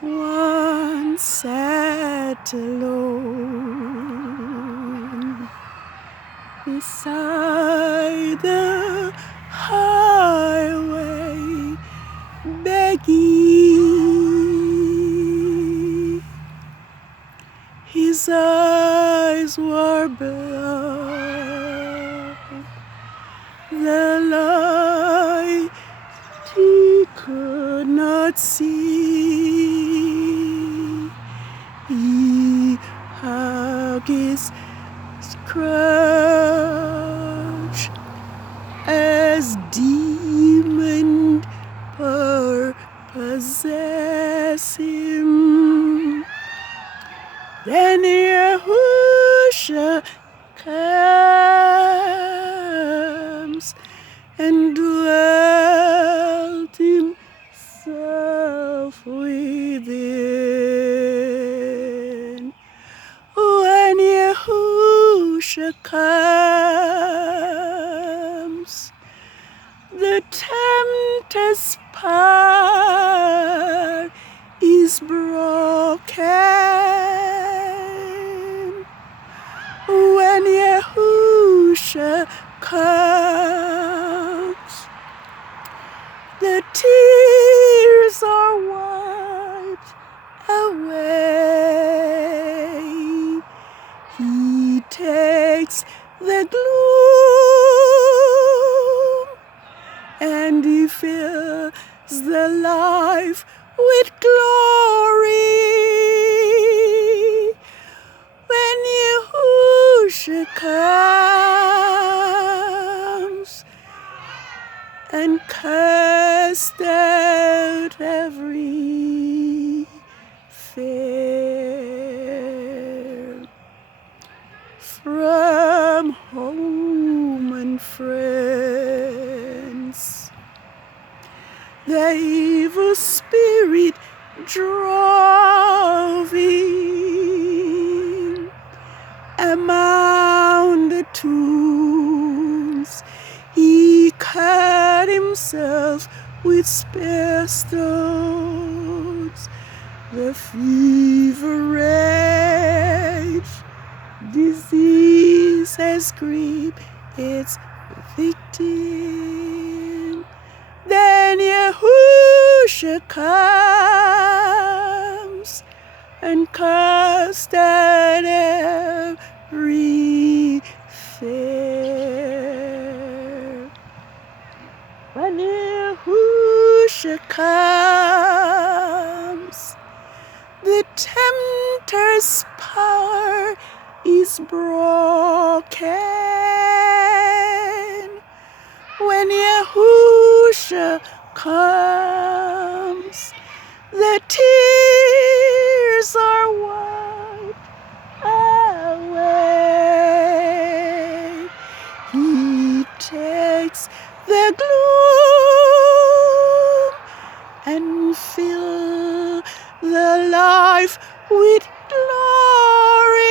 One sat alone beside the highway, begging. His eyes were blind, the light he could not see. He hugged his crouch as demon possess him. Then Yahusha comes and dwelt himself within. When Yahusha comes, the tempter's power is broken. When Yahusha comes, the tears are wiped away. He takes the gloom and he fills the life with glory. When Yahushua comes and cast out every fear from home and friends, the evil spirit drove him among the tombs. He cut himself with spear stones. The fever rage, disease has gripped its victim. Then Yahusha comes and casts out every fear. When Yahusha comes, the tempter's power is broken. When Yahusha comes, the tears are wiped away. He takes the gloom and fills the life with glory.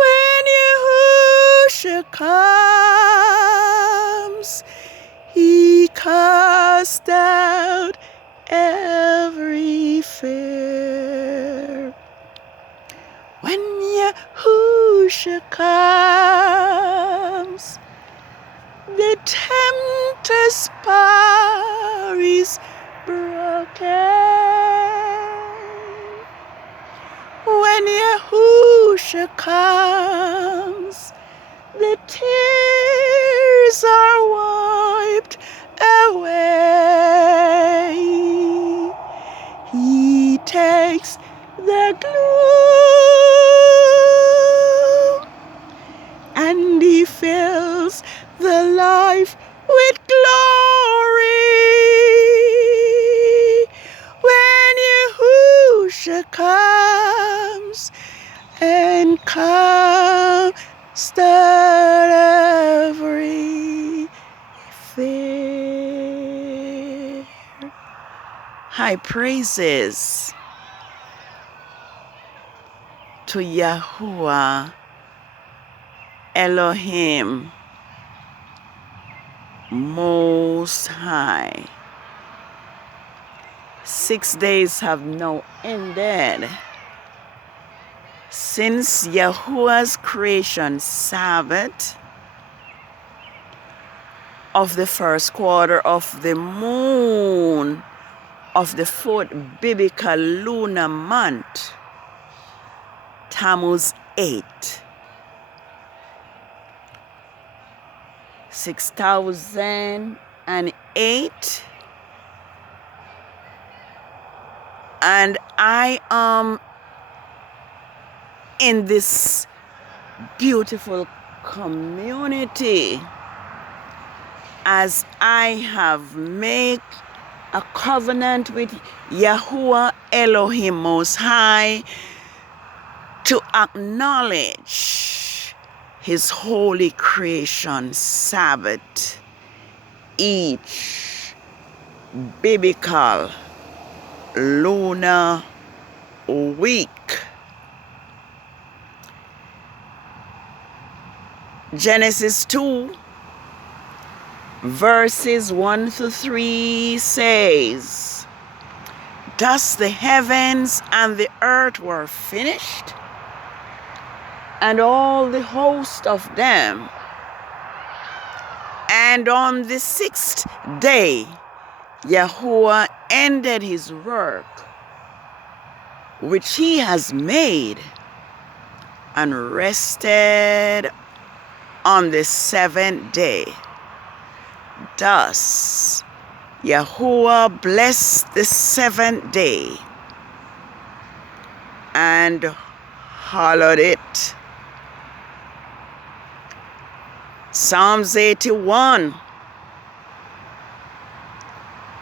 When Yahushua comes, he casts out every fear. When Yahushua comes, the tempter's power is broken. When Yahusha comes, the tears are wiped away. He takes the gloom and he fills the life with glory. When Yahusha comes and casts out every fear. High praises to Yahuwah Elohim Most High. 6 days have now ended since Yahuwah's creation Sabbath of the first quarter of the moon of the fourth biblical lunar month, Tammuz 8, 6008, and I am in this beautiful community as I have made a covenant with Yahuwah Elohim Most High to acknowledge His holy creation Sabbath each biblical lunar week. Genesis 2 verses 1 to 3 says, "Thus the heavens and the earth were finished, and all the host of them. And on the sixth day, Yahuwah ended his work, which he has made, and rested on the seventh day. Thus, Yahuwah blessed the seventh day and hallowed it." Psalms 81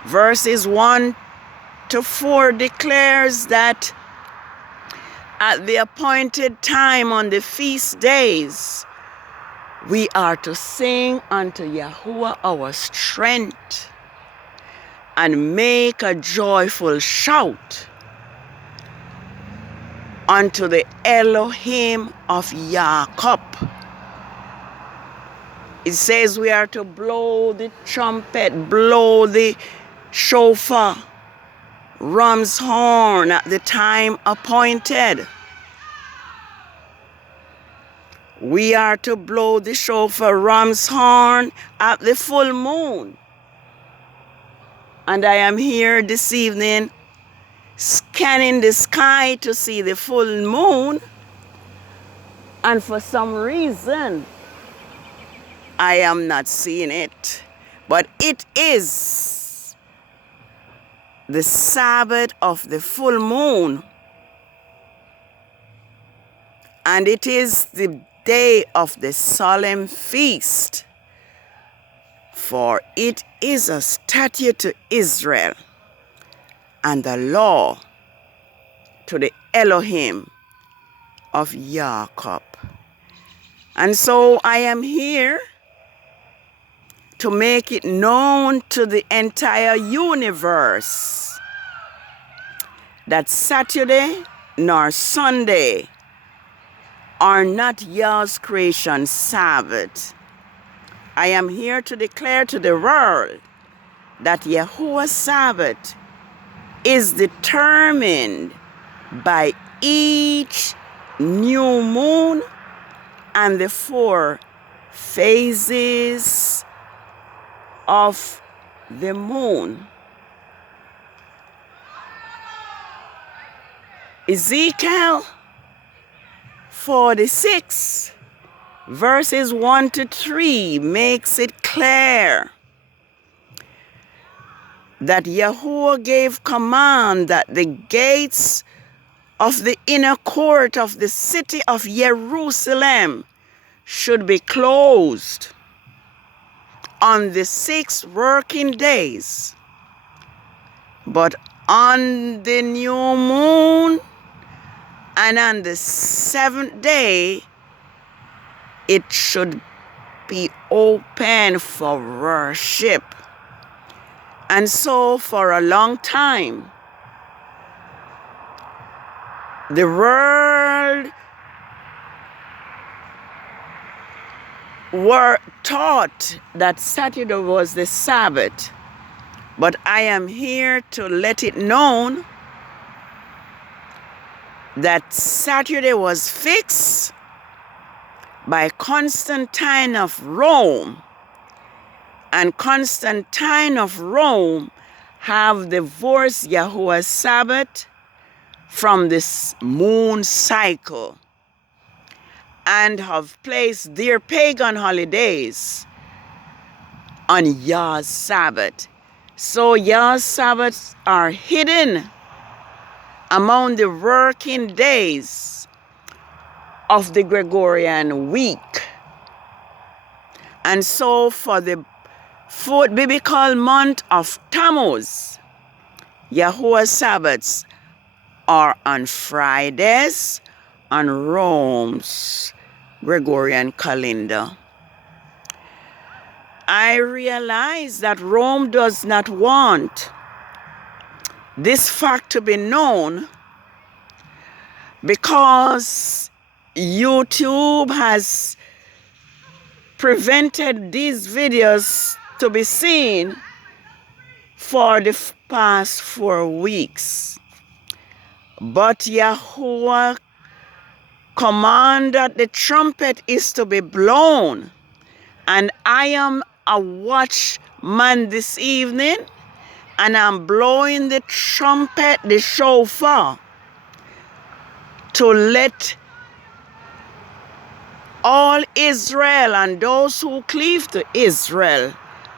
verses 1 to 4 declares that at the appointed time on the feast days, we are to sing unto Yahuwah our strength and make a joyful shout unto the Elohim of Jacob. It says we are to blow the trumpet, blow the shofar, ram's horn at the time appointed. We are to blow the shofar, ram's horn at the full moon. And I am here this evening scanning the sky to see the full moon. And for some reason, I am not seeing it. But it is the Sabbath of the full moon. And it is the day of the solemn feast. For it is a statute to Israel and a law to the Elohim of Jacob. And so I am here to make it known to the entire universe that Saturday nor Sunday are not Yah's creation Sabbath. I am here to declare to the world that Yahuwah's Sabbath is determined by each new moon and the 4 phases of the moon. Ezekiel 46 verses 1 to 3 makes it clear that Yahuwah gave command that the gates of the inner court of the city of Jerusalem should be closed on the 6 working days, but on the new moon and on the 7th day, it should be open for worship. And so for a long time, the world were taught that Saturday was the Sabbath. But I am here to let it known that Saturday was fixed by Constantine of Rome. And Constantine of Rome have divorced Yahuwah's Sabbath from this moon cycle and have placed their pagan holidays on Yah's Sabbath. So Yah's Sabbaths are hidden among the working days of the Gregorian week. And so for the fourth biblical month of Tammuz, Yahuwah's Sabbaths are on Fridays on Rome's Gregorian calendar. I realize that Rome does not want this fact to be known because YouTube has prevented these videos to be seen for the past 4 weeks. But Yahuwah command that the trumpet is to be blown. And I am a watchman this evening, and I'm blowing the trumpet, the shofar, to let all Israel and those who cleave to Israel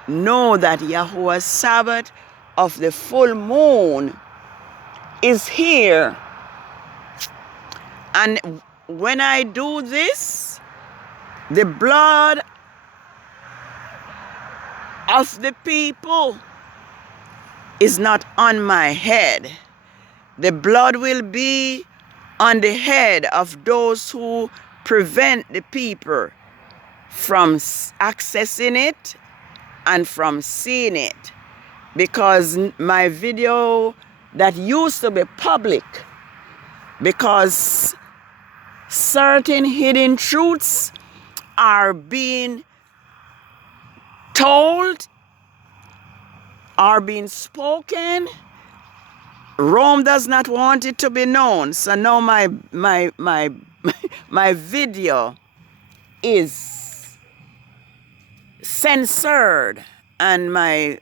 know that Yahuwah's Sabbath of the full moon is here. And when I do this, the blood of the people is not on my head. The blood will be on the head of those who prevent the people from accessing it and from seeing it. Because my video that used to be public, because certain hidden truths are being told, are being spoken, Rome does not want it to be known. So now my video is censored and my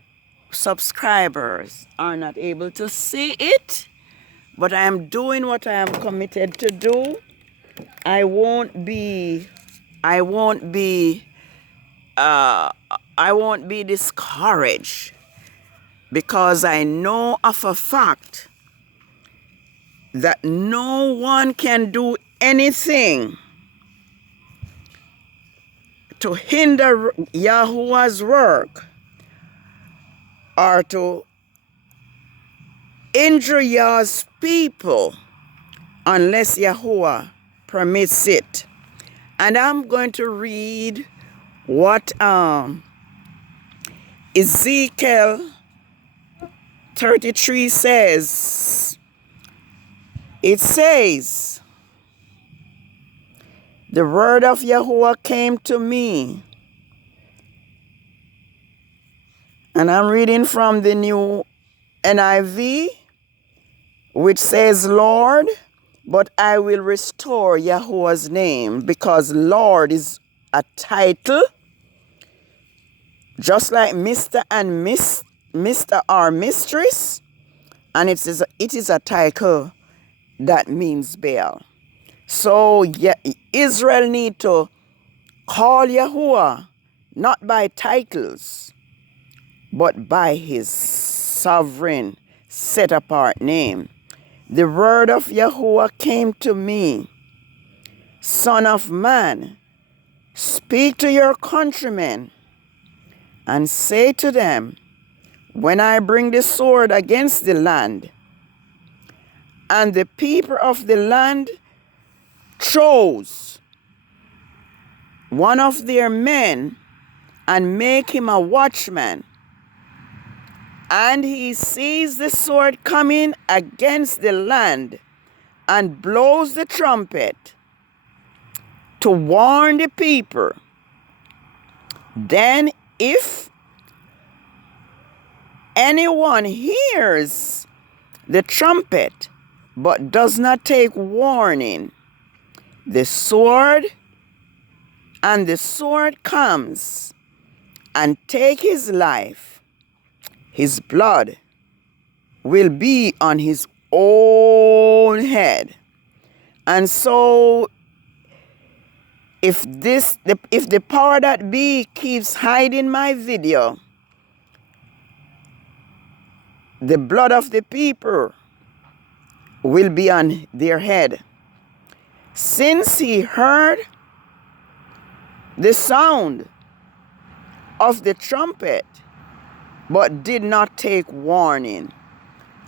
subscribers are not able to see it. But I am doing what I am committed to do. I won't be discouraged, because I know of a fact that no one can do anything to hinder Yahuwah's work or to injure Yah's people unless Yahuwah permits it. And I'm going to read what Ezekiel 33 says. It says, the word of Yahuwah came to me. And I'm reading from the new NIV, which says, Lord, but I will restore Yahuwah's name, because Lord is a title, just like Mr. and Mr. or Mistress, and it is a title that means Baal. So yeah, Israel need to call Yahuwah not by titles, but by his sovereign, set-apart name. The word of Yahuwah came to me, Son of man, speak to your countrymen and say to them, when I bring the sword against the land, and the people of the land chose one of their men and make him a watchman, and he sees the sword coming against the land and blows the trumpet to warn the people, then if anyone hears the trumpet but does not take warning, the sword comes and take his life, his blood will be on his own head. And so if the power that be keeps hiding my video, the blood of the people will be on their head. Since he heard the sound of the trumpet, but did not take warning.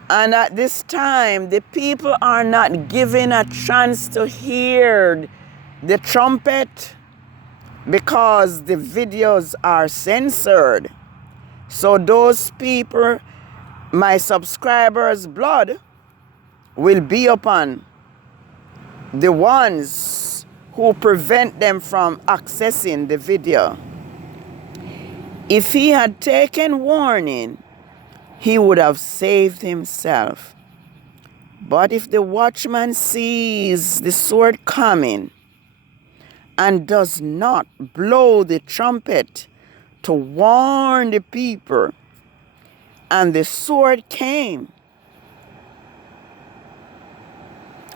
And at this time, the people are not given a chance to hear the trumpet because the videos are censored. So those people, my subscribers' blood will be upon the ones who prevent them from accessing the video. If he had taken warning, he would have saved himself. But if the watchman sees the sword coming and does not blow the trumpet to warn the people, and the sword came,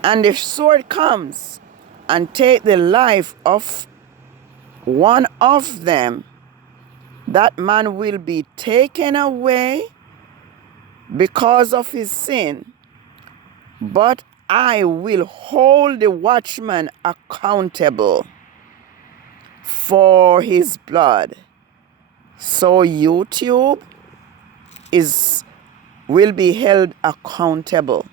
and the sword comes and take the life of one of them, that man will be taken away because of his sin, but I will hold the watchman accountable for his blood. So YouTube will be held accountable.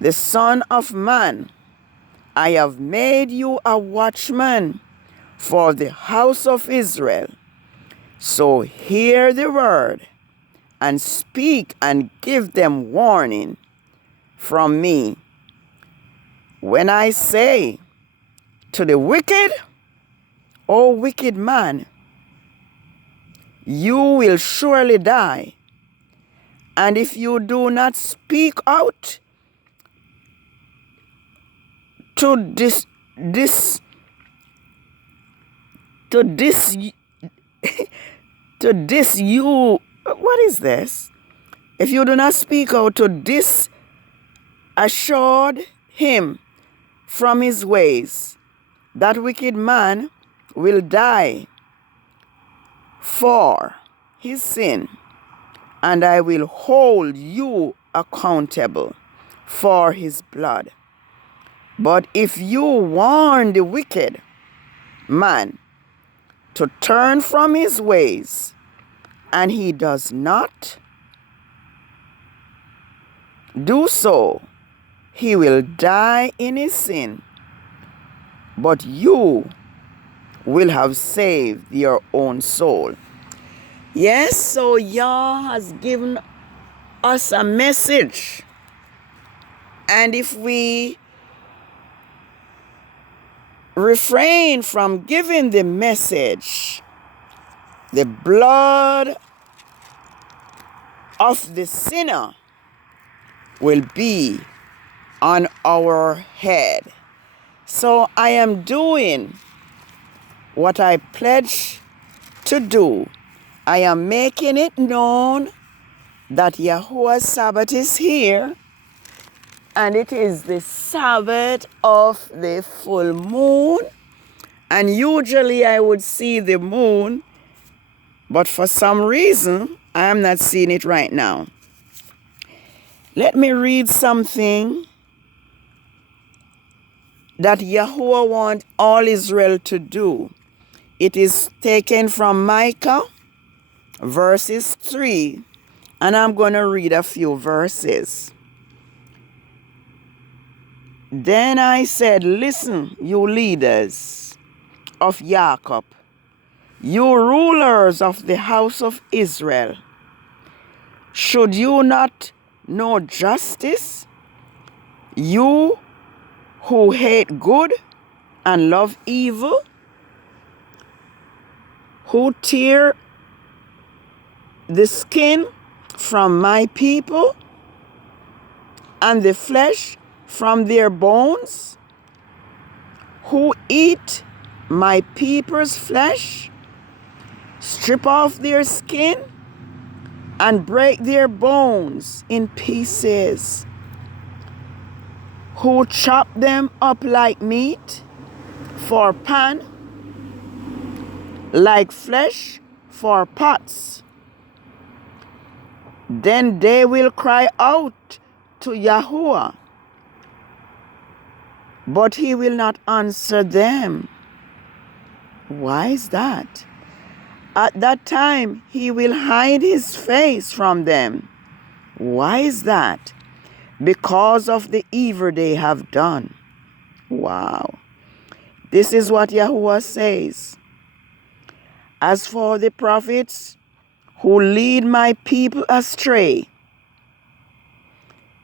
The Son of Man, I have made you a watchman for the house of Israel. So hear the word and speak and give them warning from me. When I say to the wicked, O wicked man, you will surely die. And if you do not speak out to this you, what is this? If you do not speak out to this assured him from his ways, that wicked man will die for his sin, and I will hold you accountable for his blood. But if you warn the wicked man to turn from his ways, and he does not do so, he will die in his sin, but you will have saved your own soul. Yes, so Yah has given us a message. And if we refrain from giving the message, the blood of the sinner will be on our head. So I am doing what I pledged to do. I am making it known that Yahuwah's Sabbath is here, and it is the Sabbath of the full moon. And usually I would see the moon, but for some reason I am not seeing it right now. Let me read something that Yahuwah wants all Israel to do. It is taken from Micah, verses 3, and I'm going to read a few verses. Then I said, listen, you leaders of Jacob, you rulers of the house of Israel, should you not know justice? You who hate good and love evil, who tear the skin from my people, and the flesh from their bones, who eat my people's flesh, strip off their skin, and break their bones in pieces, who chop them up like meat for pan, like flesh for pots. Then they will cry out to Yahuwah, but he will not answer them. Why is that? At that time, he will hide his face from them. Why is that? Because of the evil they have done. Wow. This is what Yahuwah says. As for the prophets who lead my people astray,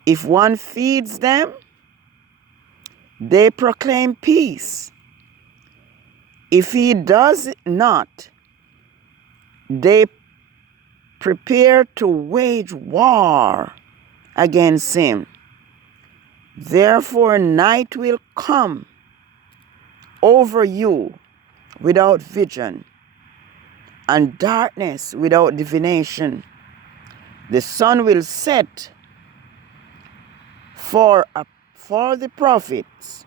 if one feeds them, they proclaim peace. If he does not, they prepare to wage war against him. Therefore, night will come over you without vision, and darkness without divination. The sun will set for the prophets,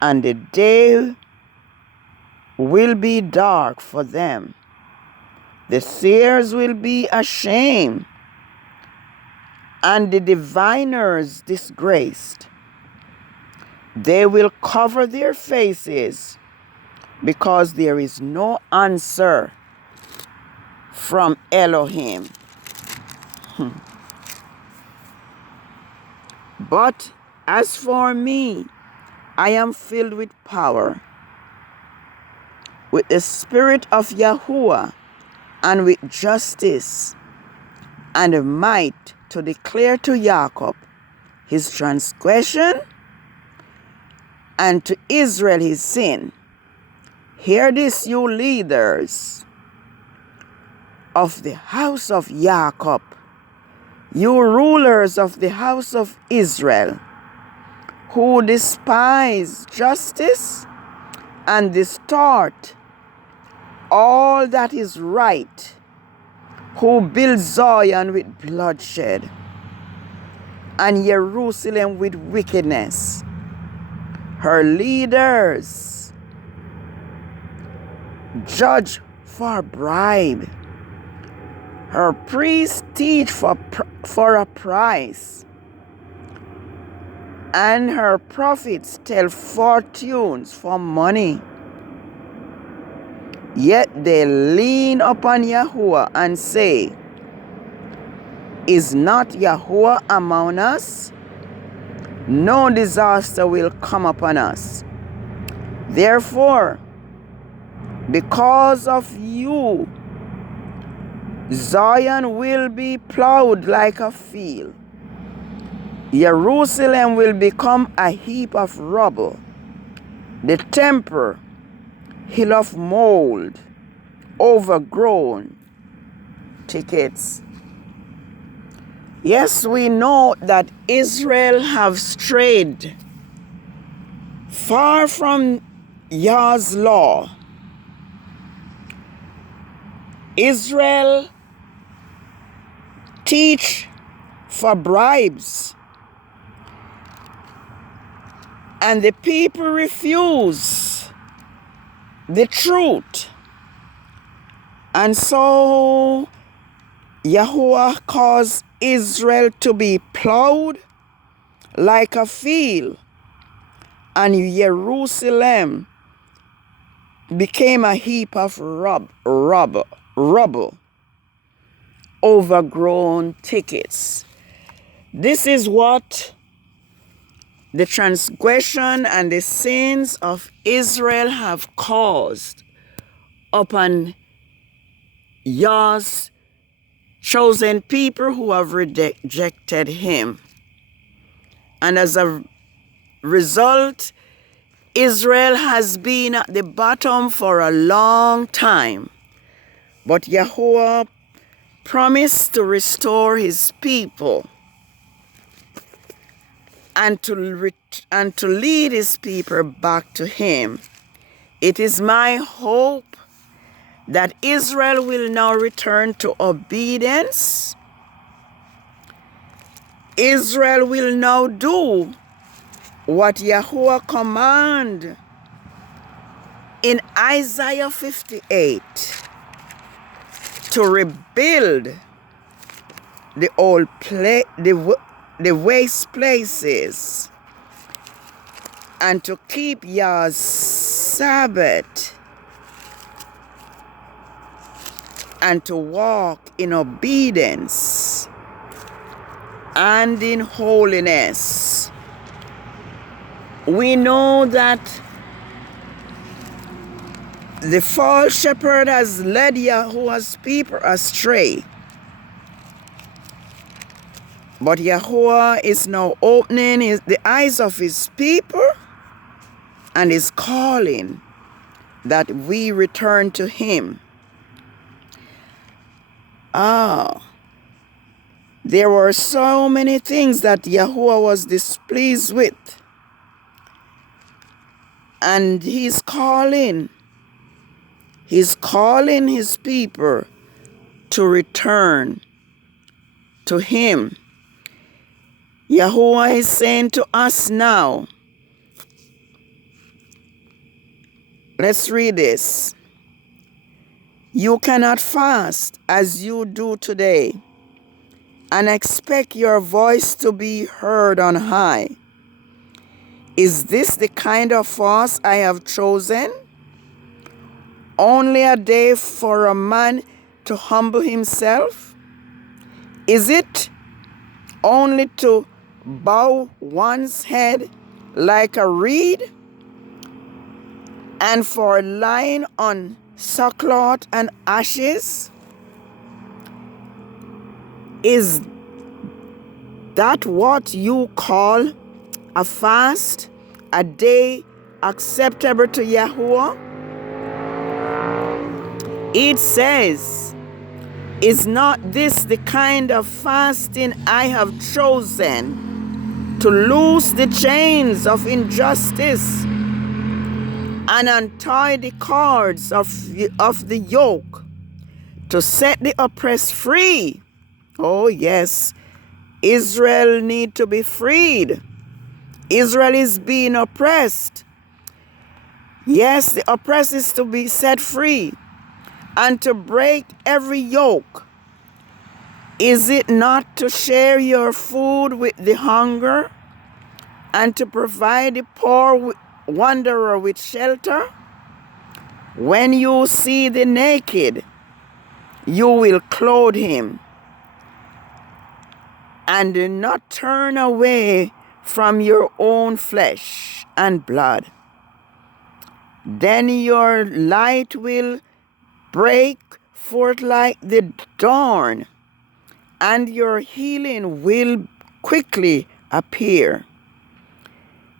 and the day will be dark for them. The seers will be ashamed, and the diviners disgraced. They will cover their faces, because there is no answer from Elohim. But as for me, I am filled with power, with the spirit of Yahuwah, and with justice and might, to declare to Jacob his transgression, and to Israel his sin. Hear this, you leaders of the house of Jacob, you rulers of the house of Israel, who despise justice and distort all that is right, who build Zion with bloodshed and Jerusalem with wickedness. Her leaders judge for bribe. Her priests teach for a price. And her prophets tell fortunes for money. Yet they lean upon Yahuwah and say, is not Yahuwah among us? No disaster will come upon us. Therefore, because of you, Zion will be plowed like a field. Jerusalem will become a heap of rubble, the temple, hill of mold, overgrown thickets. Yes, we know that Israel have strayed far from Yah's law. Israel teach for bribes, and the people refuse the truth. And so Yahuwah caused Israel to be plowed like a field, and Jerusalem became a heap of rubble, overgrown thickets. This is what the transgression and the sins of Israel have caused upon Yah's chosen people who have rejected him. And as a result, Israel has been at the bottom for a long time. But Yahuwah promised to restore his people and to lead his people back to him. It is my hope that Israel will now return to obedience. Israel will now do what Yahuwah commanded in Isaiah 58, to rebuild the the waste places, and to keep Yah's Sabbath, and to walk in obedience and in holiness. We know that the false shepherd has led Yahuwah's people astray. But Yahuwah is now opening the eyes of his people and is calling that we return to him. There were so many things that Yahuwah was displeased with. And he's calling his people to return to him. Yahuwah is saying to us now, let's read this. You cannot fast as you do today and expect your voice to be heard on high. Is this the kind of fast I have chosen? Only a day for a man to humble himself? Is it only to bow one's head like a reed, and for lying on sackcloth and ashes? Is that what you call a fast, a day acceptable to Yahuwah? It says, is not this the kind of fasting I have chosen, to loose the chains of injustice and untie the cords of the yoke, to set the oppressed free? Oh yes, Israel need to be freed. Israel is being oppressed. Yes, the oppressed is to be set free, and to break every yoke. Is it not to share your food with the hunger, and to provide the poor wanderer with shelter? When you see the naked, you will clothe him, and do not turn away from your own flesh and blood. Then your light will break forth like the dawn, and your healing will quickly appear.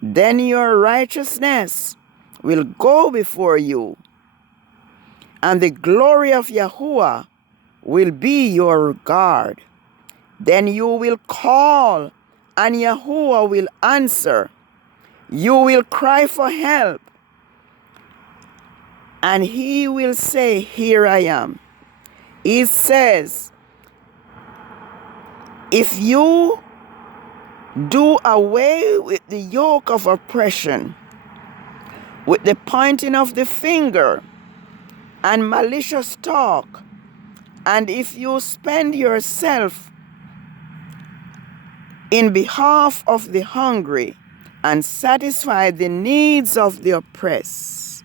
Then your righteousness will go before you, and the glory of Yahuwah will be your guard. Then you will call, and Yahuwah will answer. You will cry for help, and he will say, here I am. It says, if you do away with the yoke of oppression, with the pointing of the finger and malicious talk, and if you spend yourself in behalf of the hungry and satisfy the needs of the oppressed,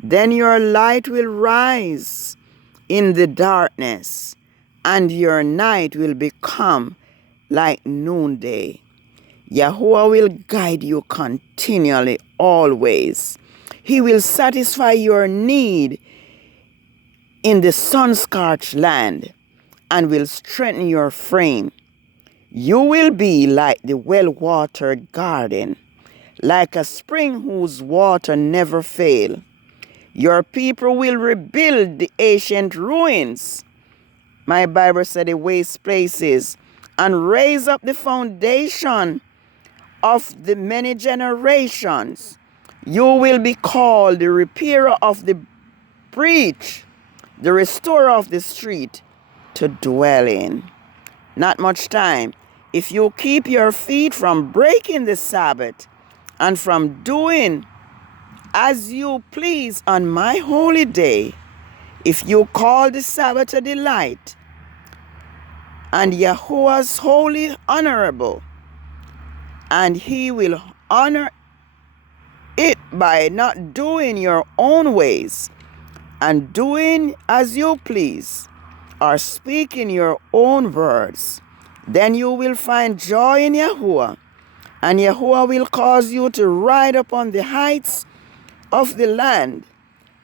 then your light will rise in the darkness, and your night will become like noonday. Yahuwah will guide you continually, always. He will satisfy your need in the sun-scorched land, and will strengthen your frame. You will be like the well-watered garden, like a spring whose water never fails. Your people will rebuild the ancient ruins, My Bible said the waste places, and raise up the foundation of the many generations. You will be called the repairer of the breach, the restorer of the street to dwell in. Not much time. If you keep your feet from breaking the Sabbath and from doing as you please on my holy day, if you call the Sabbath a delight and Yahuwah's holy honorable, and he will honor it by not doing your own ways and doing as you please, or speaking your own words, then you will find joy in Yahuwah, and Yahuwah will cause you to ride upon the heights of the land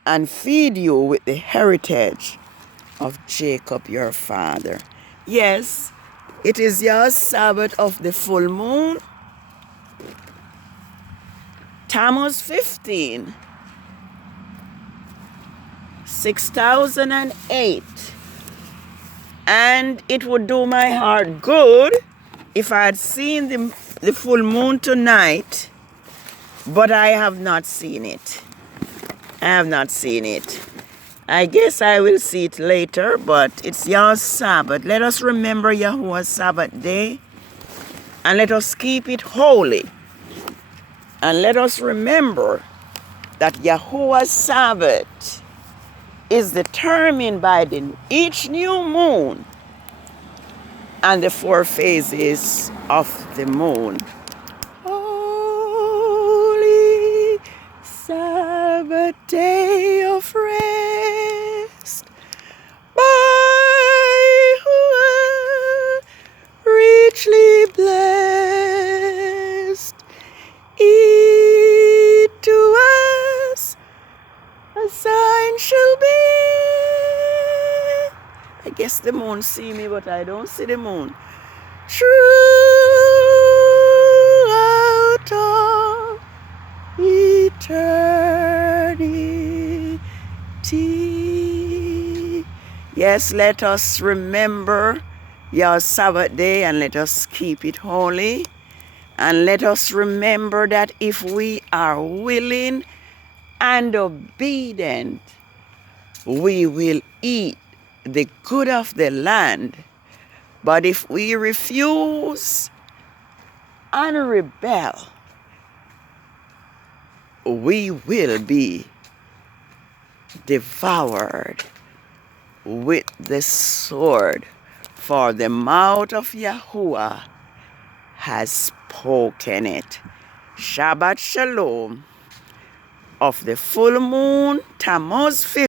and feed you with the heritage of Jacob your father. Yes, it is your Sabbath of the full moon, Tammuz 15, 6008. And it would do my heart good if I had seen the full moon tonight, but I have not seen it. I have not seen it. I guess I will see it later, but it's your Sabbath. Let us remember Yahuwah's Sabbath day, and let us keep it holy. And let us remember that Yahuwah's Sabbath is determined by each new moon and the 4 phases of the moon. Holy Sabbath day of rest, by who richly blessed, it to us a sign shall be. I guess the moon see me, but I don't see the moon. Throughout all eternity. Yes, let us remember your Sabbath day and let us keep it holy. And let us remember that if we are willing and obedient, we will eat the good of the land. But if we refuse and rebel, we will be devoured with the sword, for the mouth of Yahuwah has spoken it. Shabbat Shalom of the full moon, Tammuz 15.